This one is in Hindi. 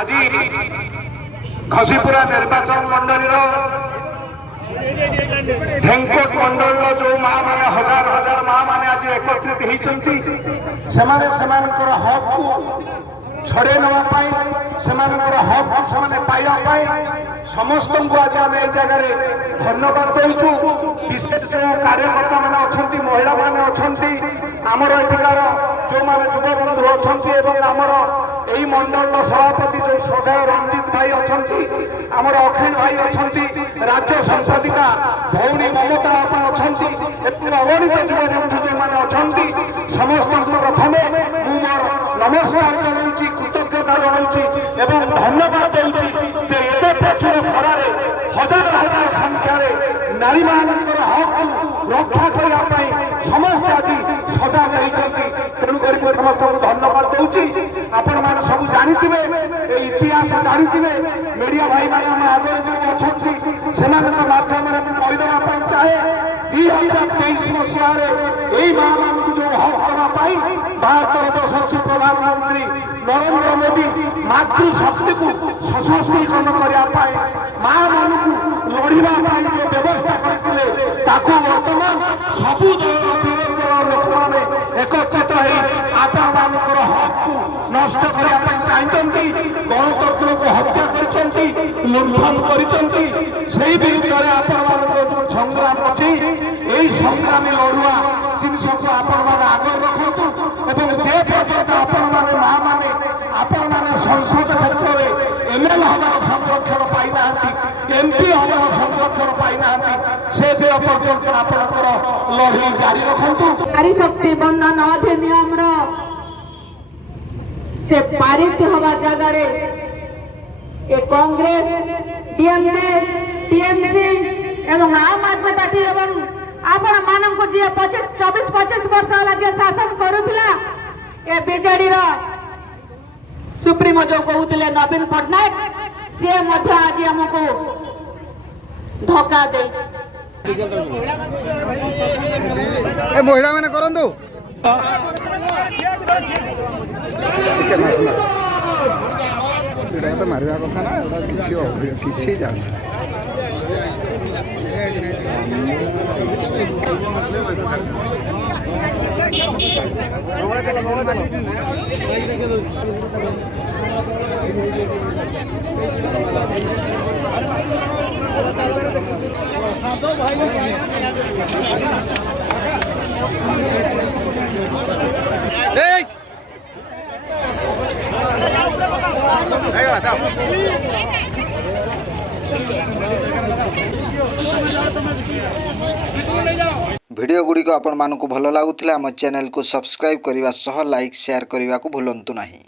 आज घसीपुरा निर्वाचन मंडल धेंकोट मंडल जो माँ मैंने हजार हजार माँ मैंने आज एकत्रित होती हक को छड़े नापी हक को पाइबाई समस्त को आज आम जगह धन्यवाद दौचु। विशेष जो कार्यकर्ता मैंने अच्छा महिला मैंने अच्छा आमर एठिकार जो मैंने युव बंधु अच्छा आमर यही मंडल सभापति जो श्रद्धेय रंजित भाई अच्छा आमर अखिल भाई अच्छा राज्य संपादिका भौणी ममता आपा अच्छा अगणित युव बंधु जो मैंने अच्छा समस्त प्रथम मोर नमस्कार जनाऊँगी कृतज्ञता जनाऊँगी एवं धन्यवाद दूसरी प्रचुर खरारे हजार हजार संख्यार नारी मानक हक रक्षा करने समस्त आज सजाग होती तेणुक समस्त धन्यवाद दूसरी। आपण मैंने सब जानते इतिहास जानते मीडिया भाई मैंने आगे जो अच्छा से माध्यम कहीदेवाई चाहे 2023 मसीह यही माँ मान जो हक करने भारत यशस्वी प्रधानमंत्री नरेंद्र मोदी मातृशक्ति को सशस्त्रीकरण करने माँ मान को लड़ाई जो व्यवस्था करते बर्तमान सबू दल लोक मैंने एकत्रित हो आपण मान हक को नष्ट करने चाहिए गणतंत्र को हत्या कर लुंठन कर विरुद्ध आपण मान संग्राम अच्छी यही संग्रामी लड़ुआ जिनस को आपण मैंने आगे रखु एवं जे पर्यंत आपण मैंने माँ मैंने आपण मैंने संसद क्षेत्र में एमएल हमार संरक्षण पाईना एमपी हमार संरक्षण पाईना से दिन पर्यंत आपणकर लड़ाई जारी रखु। नारी शक्ति बंधन अधिनियम से पारित हवा जगह कांग्रेस डीएमके टीएमसी एवं आम आदमी पार्टी एवं आपण मानक जी 24-25 वर्ष है जे शासन करुला ए बीजेडी सुप्रीमो जो कहते नवीन पट्टनायक सी आज आमको धोखा दे महिला मैंने करंतु तो मारिया कथा ना किसी जान वीडियो गुड़िक आपण मानकु भल लागुथिला हम चैनल को सब्सक्राइब करने लाइक शेयर करने को भूलंतु नहीं।